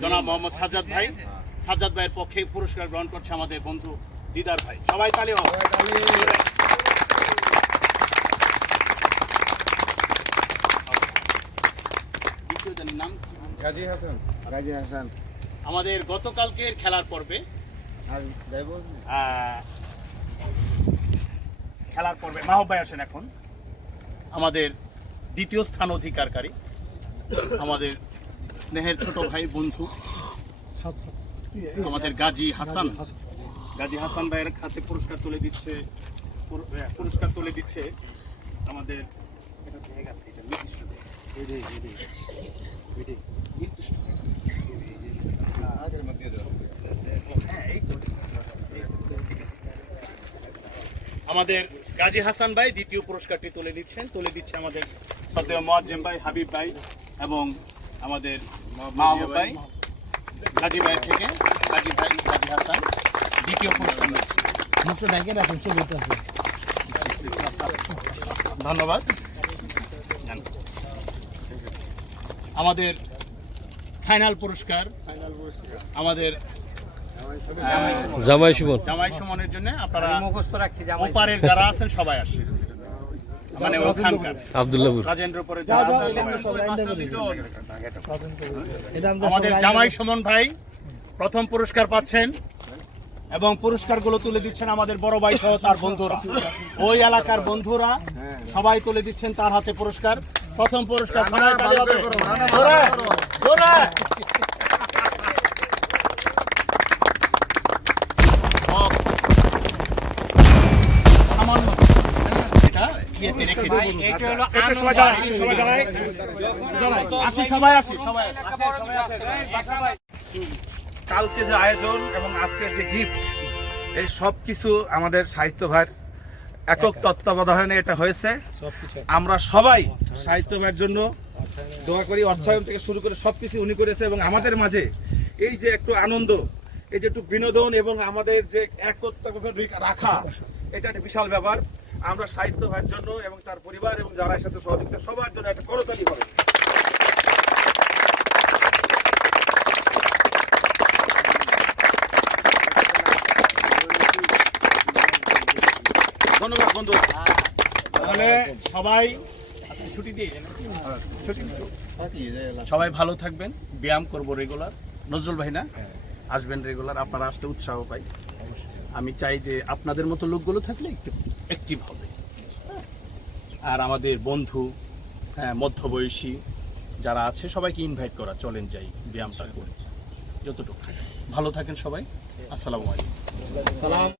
জনাব মোহাম্মদ সাজ্জাদ ভাই। সাজ্জাদ ভাইয়ের পক্ষে পুরস্কার গ্রহণ করছে আমাদের বন্ধু দিদার ভাই। সবাই তালি নাম? গাজী হাসান। গাজী হাসান। আমাদের গতকালকের খেলার পর্বে। খেলার পর্বে মাহব ভাই আসেন এখন। আমাদের দ্বিতীয় স্থান অধিকারকারী। আমাদের স্নেহের ছোট ভাই, বন্ধু। আমাদের গাজী হাসান। গাজী হাসান ভাইয়ের হাতে পুরস্কার তুলে দিচ্ছে পুরস্কার তুলে দিচ্ছে আমাদের আমাদের গাজী হাসান ভাই দ্বিতীয় পুরস্কারটি তুলে দিচ্ছেন, তুলে দিচ্ছে আমাদের সদ্য মোয়াজ্জেম ভাই, হাবিব ভাই এবং আমাদের মাহবুব ভাই গাজী ভাই থেকে গাজী ভাই গাজী হাসান দ্বিতীয় পুরস্কার ধন্যবাদ। আমাদের ফাইনাল পুরস্কার আমাদের জামাই সুমন। জামাই সুমনের জন্য আপনারা মুখস্থ রাখছি ওপারের যারা আছেন সবাই আসে মানে ওখানকার। আবদুল্লাপুর। রাজেন্দ্রপুরে আমাদের জামাই সুমন ভাই প্রথম পুরস্কার পাচ্ছেন এবং পুরস্কারগুলো তুলে দিচ্ছেন আমাদের বড় ভাই সহ তার বন্ধুরা। ওই এলাকার বন্ধুরা সবাই তুলে দিচ্ছেন তার হাতে পুরস্কার। প্রথম পুরস্কার সবাই তালি হবে। জোরে, জোরে। হোক। সামান্য। এটা ইয়েতে রেখে দিন। এটা হলো একটু সবাই দাঁড়ায়, সবাই দাঁড়ায়। আসি সবাই আসি সবাই কালকে যে আয়োজন এবং আজকের যে গিফট এই সব কিছু আমাদের সাহিত্য ভাইয়ের একক তত্ত্বাবধানে এটা হয়েছে। আমরা সবাই সাহিত্য ভাইয়ের জন্য দোয়া করি অর্থায়ন থেকে শুরু করে সব কিছু উনি করেছে এবং আমাদের মাঝে এই যে একটু আনন্দ এই যে একটু বিনোদন এবং আমাদের যে একত্র রাখা এটা একটা বিশাল ব্যাপার। আমরা সাহিত্য ভাইয়ের জন্য এবং তার পরিবার এবং যারা এর সাথে সহযোগিতা, সবার জন্য একটা করতালি হবে। ধন্যবাদ বন্ধু। তাহলে সবাই ছুটি দিয়ে। সবাই ভালো থাকবেন, ব্যায়াম করব রেগুলার নজরুল ভাই না? আসবেন রেগুলার আপনারা আসতে উৎসাহ পাই। আমি চাই যে আপনাদের মতো লোকগুলো থাকলে একটু অ্যাক্টিভ হবে আর আমাদের বন্ধু হ্যাঁ মধ্যবয়সী যারা আছে, সবাইকে ইনভাইট করা, চলেন যাই, ব্যায়ামটা করে। যতটুকু ভালো থাকেন সবাই। আসসালামু আলাইকুম।